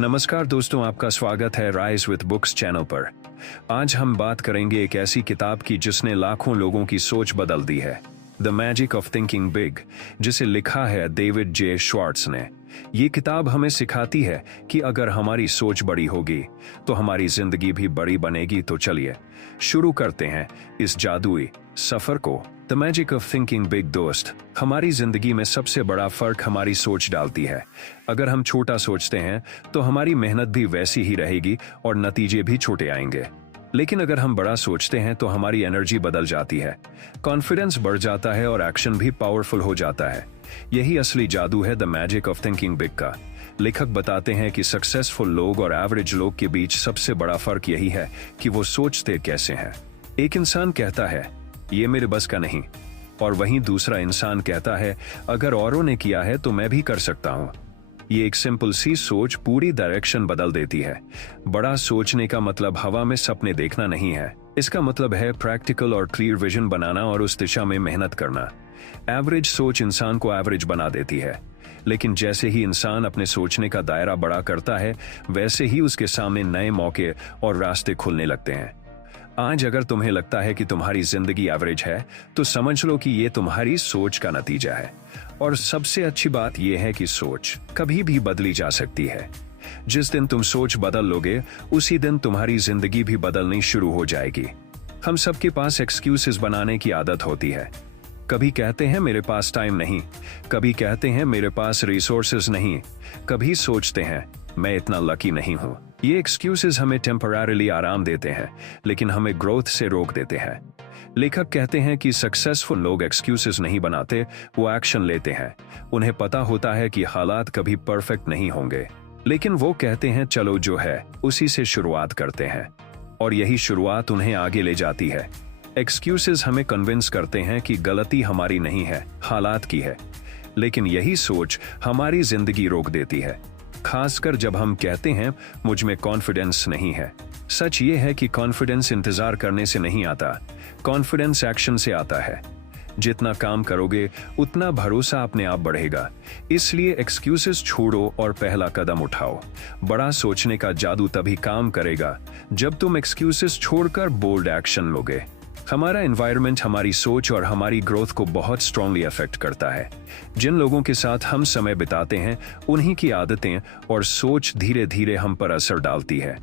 नमस्कार दोस्तों, आपका स्वागत है राइज विद बुक्स चैनल पर। आज हम बात करेंगे एक ऐसी किताब की जिसने लाखों लोगों की सोच बदल दी है, the magic of thinking big, जिसे लिखा है डेविड जे श्वार्ट्ज ने। ये किताब हमें सिखाती है कि अगर हमारी सोच बड़ी होगी तो हमारी जिंदगी भी बड़ी बनेगी। तो चलिए शुरू करते हैं इस जादुई सफर को। The magic of thinking big. दोस्त, हमारी जिंदगी में सबसे बड़ा फर्क हमारी सोच डालती है। अगर हम छोटा सोचते हैं तो हमारी मेहनत भी वैसी ही रहेगी और नतीजे भी छोटे आएंगे। लेकिन अगर हम बड़ा सोचते हैं तो हमारी एनर्जी बदल जाती है, कॉन्फिडेंस बढ़ जाता है और एक्शन भी पावरफुल हो जाता है। यही असली जादू है the magic of thinking big का। लेखक बताते हैं कि सक्सेसफुल लोग और एवरेज लोग के बीच सबसे बड़ा फर्क यही है कि वो सोचते कैसे हैं। एक इंसान कहता है ये मेरे बस का नहीं, और वहीं दूसरा इंसान कहता है अगर औरों ने किया है तो मैं भी कर सकता हूं। ये एक सिंपल सी सोच पूरी डायरेक्शन बदल देती है। बड़ा सोचने का मतलब हवा में सपने देखना नहीं है, इसका मतलब है प्रैक्टिकल और क्लियर विजन बनाना और उस दिशा में मेहनत करना। एवरेज सोच इंसान को एवरेज बना देती है, लेकिन जैसे ही इंसान अपने सोचने का दायरा बड़ा करता है वैसे ही उसके सामने नए मौके और रास्ते खुलने लगते हैं। आज अगर तुम्हें लगता है कि तुम्हारी जिंदगी एवरेज है तो समझ लो कि ये तुम्हारी सोच का नतीजा है। और सबसे अच्छी बात यह है कि सोच कभी भी बदली जा सकती है। जिस दिन तुम सोच बदल लोगे उसी दिन तुम्हारी जिंदगी भी बदलनी शुरू हो जाएगी। हम सबके पास एक्सक्यूजेस बनाने की आदत होती है। कभी कहते हैं मेरे पास टाइम नहीं, कभी कहते हैं मेरे पास रिसोर्सेज नहीं, कभी सोचते हैं मैं इतना लकी नहीं हूं। ये एक्सक्यूजेस हमें टेम्पररीली आराम देते हैं लेकिन हमें ग्रोथ से रोक देते हैं। लेखक कहते हैं कि सक्सेसफुल लोग एक्सक्यूजेस नहीं बनाते, वो एक्शन लेते हैं। उन्हें पता होता है कि हालात कभी परफेक्ट नहीं होंगे, लेकिन वो कहते हैं चलो जो है उसी से शुरुआत करते हैं, और यही शुरुआत उन्हें आगे ले जाती है। एक्सक्यूजेस हमें कन्विंस करते हैं कि गलती हमारी नहीं है, हालात की है, लेकिन यही सोच हमारी जिंदगी रोक देती है, खासकर जब हम कहते हैं मुझ में कॉन्फिडेंस नहीं है। सच ये है कि कॉन्फिडेंस इंतजार करने से नहीं आता, कॉन्फिडेंस एक्शन से आता है। जितना काम करोगे उतना भरोसा अपने आप बढ़ेगा। इसलिए एक्सक्यूजेस छोड़ो और पहला कदम उठाओ। बड़ा सोचने का जादू तभी काम करेगा जब तुम एक्सक्यूजेस छोड़कर बोल्ड एक्शन लोगे। हमारा एनवायरनमेंट हमारी सोच और हमारी ग्रोथ को बहुत स्ट्रांगली अफेक्ट करता है। जिन लोगों के साथ हम समय बिताते हैं उन्हीं की आदतें और सोच धीरे धीरे हम पर असर डालती है।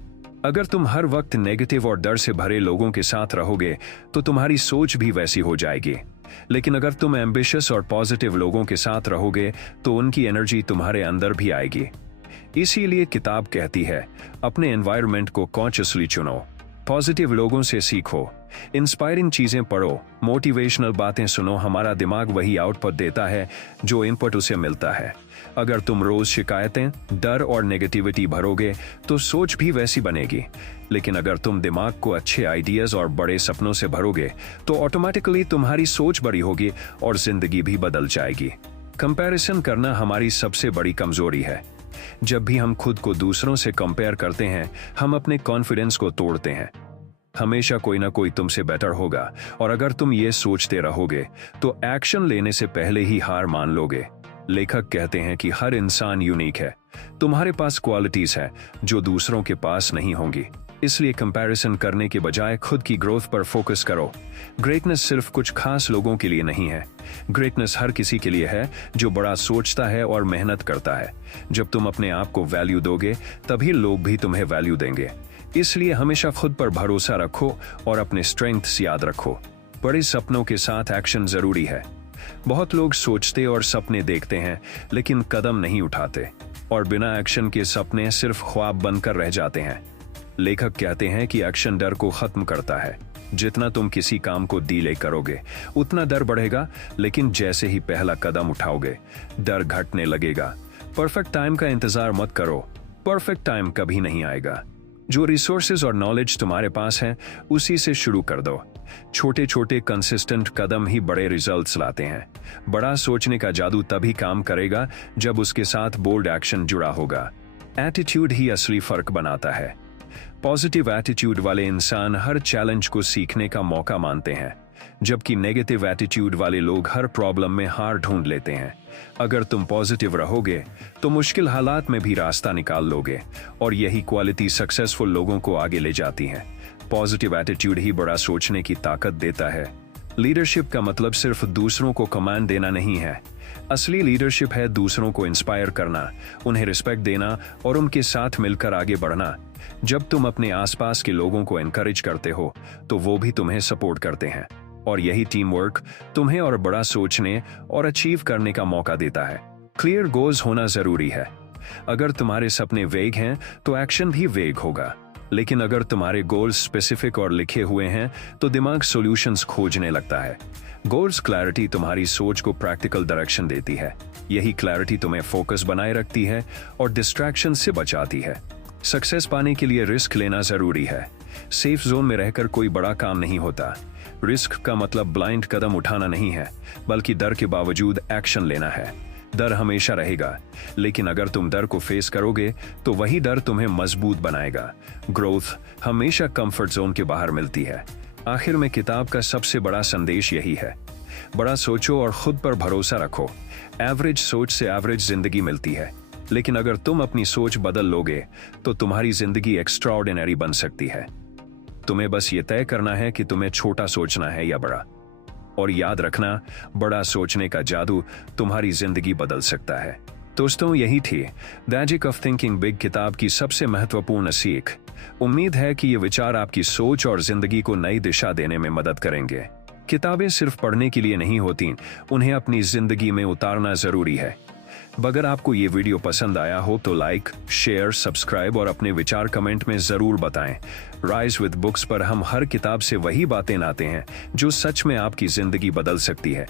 अगर तुम हर वक्त नेगेटिव और डर से भरे लोगों के साथ रहोगे तो तुम्हारी सोच भी वैसी हो जाएगी। लेकिन अगर तुम एम्बिशियस और पॉजिटिव लोगों के साथ रहोगे तो उनकी एनर्जी तुम्हारे अंदर भी आएगी। इसीलिए किताब कहती है अपने एनवायरनमेंट को कॉन्शियसली चुनो, पॉजिटिव लोगों से सीखो, इंस्पायरिंग चीजें पढ़ो, मोटिवेशनल बातें सुनो। हमारा दिमाग वही आउटपुट देता है जो इनपुट उसे मिलता है। अगर तुम रोज शिकायतें, डर और नेगेटिविटी भरोगे तो सोच भी वैसी बनेगी। लेकिन अगर तुम दिमाग को अच्छे आइडियाज और बड़े सपनों से भरोगे तो ऑटोमेटिकली तुम्हारी सोच बड़ी होगी और जिंदगी भी बदल जाएगी। कंपैरिजन करना हमारी सबसे बड़ी कमजोरी है। जब भी हम खुद को दूसरों से कंपेयर करते हैं हम अपने कॉन्फिडेंस को तोड़ते हैं। हमेशा कोई ना कोई तुमसे बेटर होगा, और अगर तुम ये सोचते रहोगे तो एक्शन लेने से पहले ही हार मान लोगे। लेखक कहते हैं कि हर इंसान यूनिक है, तुम्हारे पास क्वालिटीज है जो दूसरों के पास नहीं होंगी। इसलिए कंपैरिजन करने के बजाय खुद की ग्रोथ पर फोकस करो। ग्रेटनेस सिर्फ कुछ खास लोगों के लिए नहीं है, ग्रेटनेस हर किसी के लिए है जो बड़ा सोचता है और मेहनत करता है। जब तुम अपने आप को वैल्यू दोगे तभी लोग भी तुम्हें वैल्यू देंगे। इसलिए हमेशा खुद पर भरोसा रखो और अपने स्ट्रेंथ्स याद रखो। बड़े सपनों के साथ एक्शन जरूरी है। बहुत लोग सोचते और सपने देखते हैं लेकिन कदम नहीं उठाते, और बिना एक्शन के सपने सिर्फ ख्वाब बनकर रह जाते हैं। लेखक कहते हैं कि एक्शन डर को खत्म करता है। जितना तुम किसी काम को डिले करोगे उतना डर बढ़ेगा, लेकिन जैसे ही पहला कदम उठाओगे डर घटने लगेगा। परफेक्ट टाइम का इंतजार मत करो, परफेक्ट टाइम कभी नहीं आएगा। जो रिसोर्सेज और नॉलेज तुम्हारे पास है उसी से शुरू कर दो। छोटे छोटे कंसिस्टेंट कदम ही बड़े रिजल्ट्स लाते हैं। बड़ा सोचने का जादू तभी काम करेगा जब उसके साथ बोल्ड एक्शन जुड़ा होगा। एटीट्यूड ही असली फर्क बनाता है। पॉजिटिव एटीट्यूड वाले इंसान हर चैलेंज को सीखने का मौका मानते हैं। जबकि नेगेटिव एटीट्यूड वाले लोग हर प्रॉब्लम में हार ढूंढ लेते हैं। अगर तुम पॉजिटिव रहोगे तो मुश्किल हालात में भी रास्ता निकाल लोगे, और यही क्वालिटी सक्सेसफुल लोगों को आगे ले जाती है। पॉजिटिव एटीट्यूड ही बड़ा सोचने की ताकत देता है। लीडरशिप का मतलब सिर्फ दूसरों को कमांड देना नहीं है। असली लीडरशिप है दूसरों को इंस्पायर करना, उन्हें रिस्पेक्ट देना और उनके साथ मिलकर आगे बढ़ना। जब तुम अपने आसपास के लोगों को एनकरेज करते हो तो वो भी तुम्हें सपोर्ट करते हैं, और यही टीम वर्क तुम्हें और बड़ा सोचने और अचीव करने का मौका देता है। क्लियर गोल्स होना जरूरी है। अगर तुम्हारे सपने वेग हैं तो एक्शन भी वेग होगा, लेकिन अगर तुम्हारे गोल्स स्पेसिफिक और लिखे हुए हैं तो दिमाग सॉल्यूशंस खोजने लगता है। गोल्स क्लैरिटी तुम्हारी सोच को प्रैक्टिकल डायरेक्शन देती है। यही क्लैरिटी तुम्हें फोकस बनाए रखती है और डिस्ट्रैक्शन से बचाती है। सक्सेस पाने के लिए रिस्क लेना जरूरी है। सेफ जोन में रहकर कोई बड़ा काम नहीं होता। रिस्क का मतलब ब्लाइंड कदम उठाना नहीं है, बल्कि डर के बावजूद एक्शन लेना है। डर हमेशा रहेगा, लेकिन अगर तुम डर को फेस करोगे तो वही डर तुम्हें मजबूत बनाएगा। ग्रोथ हमेशा कंफर्ट जोन के बाहर मिलती है। आखिर में किताब का सबसे बड़ा संदेश यही है, बड़ा सोचो और खुद पर भरोसा रखो। एवरेज सोच से एवरेज जिंदगी मिलती है, लेकिन अगर तुम अपनी सोच बदल लोगे तो तुम्हारी जिंदगी एक्स्ट्राऑर्डिनरी बन सकती है। तुम्हें बस ये तय करना है कि तुम्हें छोटा सोचना है या बड़ा। और याद रखना, बड़ा सोचने का जादू तुम्हारी जिंदगी बदल सकता है। दोस्तों, यही थी the magic of thinking big किताब की सबसे महत्वपूर्ण सीख। उम्मीद है कि ये विचार आपकी सोच और जिंदगी को नई दिशा देने में मदद करेंगे। किताबें सिर्फ पढ़ने के लिए नहीं होती, उन्हें अपनी जिंदगी में उतारना जरूरी है। अगर आपको ये वीडियो पसंद आया हो तो लाइक, शेयर, सब्सक्राइब और अपने विचार कमेंट में जरूर बताएं। राइज विद बुक्स पर हम हर किताब से वही बातें लाते हैं जो सच में आपकी जिंदगी बदल सकती है।